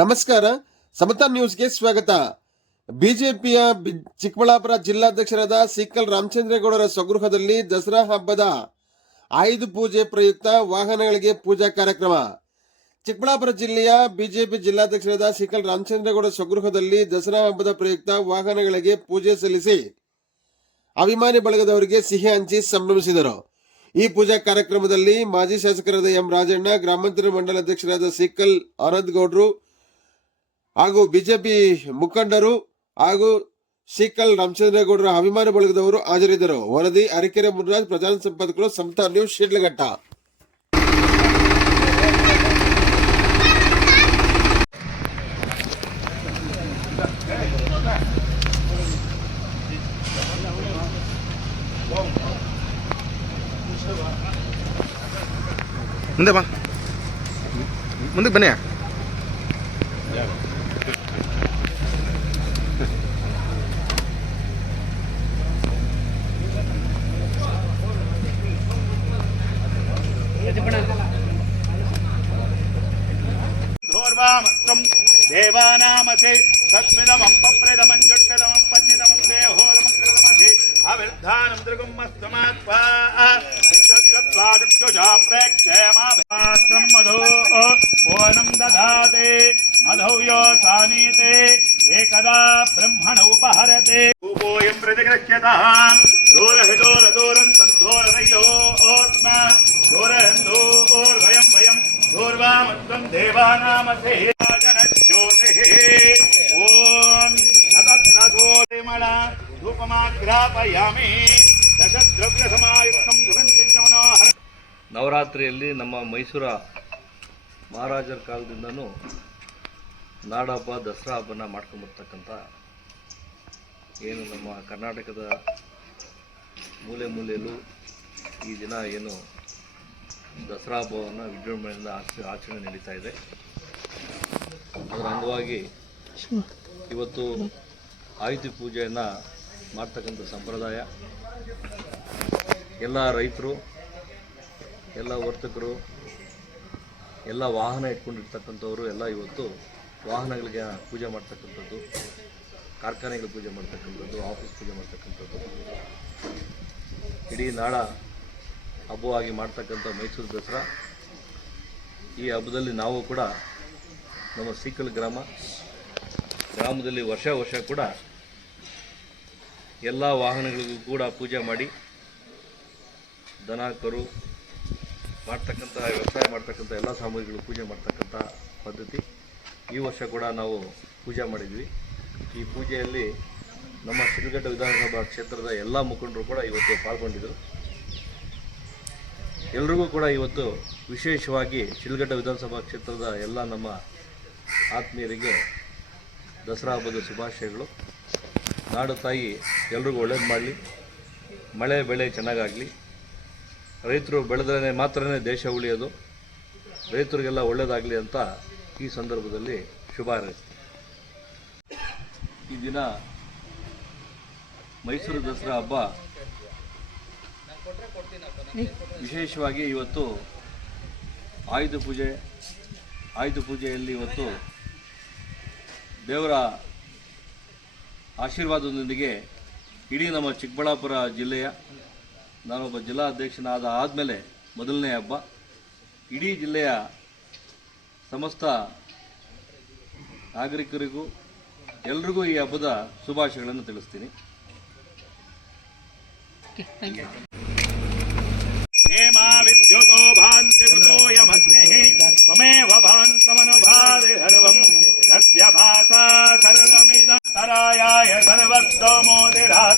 ನಮಸ್ಕಾರ, ಸಮತಾ ನ್ಯೂಸ್ಗೆ ಸ್ವಾಗತ. ಬಿಜೆಪಿಯ ಚಿಕ್ಕಬಳ್ಳಾಪುರ ಜಿಲ್ಲಾಧ್ಯಕ್ಷರಾದ ಸಿಕಲ್ ರಾಮಚಂದ್ರೇಗೌಡರ ಸ್ವಗೃಹದಲ್ಲಿ ದಸರಾ ಹಬ್ಬದ ಆಯುಧ ಪೂಜೆ ಪ್ರಯುಕ್ತ ವಾಹನಗಳಿಗೆ ಪೂಜಾ ಕಾರ್ಯಕ್ರಮ. ಚಿಕ್ಕಬಳ್ಳಾಪುರ ಜಿಲ್ಲೆಯ ಬಿಜೆಪಿ ಜಿಲ್ಲಾಧ್ಯಕ್ಷರಾದ ಸಿಕಲ್ ರಾಮಚಂದ್ರೇಗೌಡ ಸ್ವಗೃಹದಲ್ಲಿ ದಸರಾ ಹಬ್ಬದ ಪ್ರಯುಕ್ತ ವಾಹನಗಳಿಗೆ ಪೂಜೆ ಸಲ್ಲಿಸಿ ಅಭಿಮಾನಿ ಬಳಗದವರಿಗೆ ಸಿಹಿ ಹಂಚಿ ಸಂಭ್ರಮಿಸಿದರು. ಈ ಪೂಜಾ ಕಾರ್ಯಕ್ರಮದಲ್ಲಿ ಮಾಜಿ ಶಾಸಕರಾದ ಎಂ ರಾಜಣ್ಣ, ಗ್ರಾಮಾಂತರ ಮಂಡಲ ಅಧ್ಯಕ್ಷರಾದ ಸಿಕಲ್ ಆನಂದ್ ಗೌಡ್ರು ಹಾಗೂ ಬಿಜೆಪಿ ಮುಖಂಡರು ಹಾಗೂ ಸಿಕಲ್ ರಾಮಚಂದ್ರೇಗೌಡರ ಅಭಿಮಾನಿ ಬಳಗದವರು ಹಾಜರಿದ್ದರು. ವರದಿ ಅರಕೆರೆ ಮುನ್ರಾಜ್, ಪ್ರಧಾನ ಸಂಪಾದಕರು, ಸಮತಾ ನ್ಯೂಸ್, ಶಿಡ್ಲಘಟ್ಟ. ಮುಂದೆ ಬಾ, ಮುಂದಕ್ಕೆ ಬನ್ನಿ. ದೇವಾನಾಮಸೆ ತಸ್ಮಿದಮಂ ಪಪ್ರೆದಮಂ ಜುಟ್ಟದಮಂ ಪನ್ನಿದಮಂ ದೇಹೋದಮಕೃತಮಸೆ ಅವಿರ್ಧಾನಂ ತ್ರಿಗುಮ್ಮಸ್ತಮಾತ್ವಾ ತತ್ವಾಜಕ್ಷುಷಾ ಪ್ರೇಕ್ಷೇಮಾಭಾದ್ರಂ ಮಧೋ ಪೂರ್ಣಂ ದಧಾತೆ ಮಧೌಯೋ ಸಾನೀತೆ ಏಕದಾ ಬ್ರಹ್ಮಣ ಉಪಹರತೆ ಉಪೋಯಂ ಪ್ರತಿಗೃಹ್ಯತಃ ದೂರಂ ಸಂಧೋರಯೋತ್ಮ ದೂರಹಂಧೋರ್ಭಯಂ ಭಯಂ ದೂರ್ವಾಮತ್ವಂ ದೇವಾನಾಮಸೆ ಜ್ಯೋತಿಃ ಓಂ ಸತತ್ರಸೋತಿಮಳ ಧೂಪಮಾಗ್ರಾಪಯಾಮಿ ದಶದ್ರವ್ಯ ಸಮಾಯುಕ್ತಂ ಸುಗಂಧಿಂ ಮನೋಹರ. ನವರಾತ್ರಿಯಲ್ಲಿ ನಮ್ಮ ಮೈಸೂರ ಮಹಾರಾಜರ ಕಾಲದಿಂದನೂ ನಾಡಹಬ್ಬ ದಸರಾ ಹಬ್ಬನ ಮಾಡ್ಕೊಂಬರ್ತಕ್ಕಂಥ ಏನು ನಮ್ಮ ಕರ್ನಾಟಕದ ಮೂಲೆ ಮೂಲೆಯಲ್ಲೂ ಈ ದಿನ ಏನು ದಸರಾ ಹಬ್ಬವನ್ನು ವಿಜೃಂಭಣೆಯಿಂದ ಆಚರಣೆ ನಡೀತಾ ಇದೆ. ಅದರ ಅಂಗವಾಗಿ ಇವತ್ತು ಆಯುಧ ಪೂಜೆಯನ್ನು ಮಾಡ್ತಕ್ಕಂಥ ಸಂಪ್ರದಾಯ ಎಲ್ಲ ರೈತರು, ಎಲ್ಲ ವರ್ತಕರು, ಎಲ್ಲ ವಾಹನ ಇಟ್ಕೊಂಡಿರ್ತಕ್ಕಂಥವರು ಎಲ್ಲ ಇವತ್ತು ವಾಹನಗಳಿಗೆ ಪೂಜೆ ಮಾಡ್ತಕ್ಕಂಥದ್ದು, ಕಾರ್ಖಾನೆಗಳು ಪೂಜೆ ಮಾಡ್ತಕ್ಕಂಥದ್ದು, ಆಫೀಸ್ ಪೂಜೆ ಮಾಡ್ತಕ್ಕಂಥದ್ದು, ಇಡೀ ನಾಡ ಹಬ್ಬವಾಗಿ ಮಾಡ್ತಕ್ಕಂಥ ಮೈಸೂರು ದಸರಾ. ಈ ಹಬ್ಬದಲ್ಲಿ ನಾವು ಕೂಡ ನಮ್ಮ ಸಿಕಲ್ ಗ್ರಾಮದಲ್ಲಿ ವರ್ಷ ಕೂಡ ಎಲ್ಲ ವಾಹನಗಳಿಗೂ ಕೂಡ ಪೂಜೆ ಮಾಡಿ ದನ ಕರು ಮಾಡ್ತಕ್ಕಂಥ ವ್ಯವಸಾಯ ಮಾಡ್ತಕ್ಕಂಥ ಎಲ್ಲ ಸಾಮಗ್ರಿಗಳು ಪೂಜೆ ಮಾಡ್ತಕ್ಕಂಥ ಪದ್ಧತಿ ಈ ವರ್ಷ ಕೂಡ ನಾವು ಪೂಜೆ ಮಾಡಿದ್ವಿ. ಈ ಪೂಜೆಯಲ್ಲಿ ನಮ್ಮ ಶಿಡ್ಲಘಟ್ಟ ವಿಧಾನಸಭಾ ಕ್ಷೇತ್ರದ ಎಲ್ಲ ಮುಖಂಡರು ಕೂಡ ಇವತ್ತು ಪಾಲ್ಗೊಂಡಿದ್ದರು. ಎಲ್ರಿಗೂ ಕೂಡ ಇವತ್ತು ವಿಶೇಷವಾಗಿ ಶಿಡ್ಲಘಟ್ಟ ವಿಧಾನಸಭಾ ಕ್ಷೇತ್ರದ ಎಲ್ಲ ನಮ್ಮ ಆತ್ಮೀಯರಿಗೆ ದಸರಾ ಹಬ್ಬದ ಶುಭಾಶಯಗಳು. ನಾಡು ತಾಯಿ ಎಲ್ರಿಗೂ ಒಳ್ಳೇದು ಮಾಡಲಿ, ಮಳೆ ಬೆಳೆ ಚೆನ್ನಾಗಾಗಲಿ, ರೈತರು ಬೆಳೆದ್ರೆ ಮಾತ್ರನೇ ದೇಶ ಉಳಿಯೋದು, ರೈತರಿಗೆಲ್ಲ ಒಳ್ಳೆಯದಾಗಲಿ ಅಂತ ಈ ಸಂದರ್ಭದಲ್ಲಿ ಶುಭ ಹಾರೈಸ್ತೀನಿ. ಈ ದಿನ ಮೈಸೂರು ದಸರಾ ಹಬ್ಬ ವಿಶೇಷವಾಗಿ ಇವತ್ತು ಆಯುಧ ಪೂಜೆಯಲ್ಲಿ ಇವತ್ತು ದೇವರ ಆಶೀರ್ವಾದದೊಂದಿಗೆ ಇಡೀ ನಮ್ಮ ಚಿಕ್ಕಬಳ್ಳಾಪುರ ಜಿಲ್ಲೆಯ, ನಾನೊಬ್ಬ ಜಿಲ್ಲಾ ಅಧ್ಯಕ್ಷನಾದ ಆದಮೇಲೆ ಮೊದಲನೇ ಹಬ್ಬ, ಇಡೀ ಜಿಲ್ಲೆಯ ಸಮಸ್ತ ನಾಗರಿಕರಿಗೂ ಎಲ್ರಿಗೂ ಈ ಹಬ್ಬದ ಶುಭಾಶಯಗಳನ್ನು ತಿಳಿಸ್ತೀನಿ. ಹೇಮಾ ವಿದ್ಯುತೋ ಭಾಂತಿ ಯಮಗ್ನೇಃ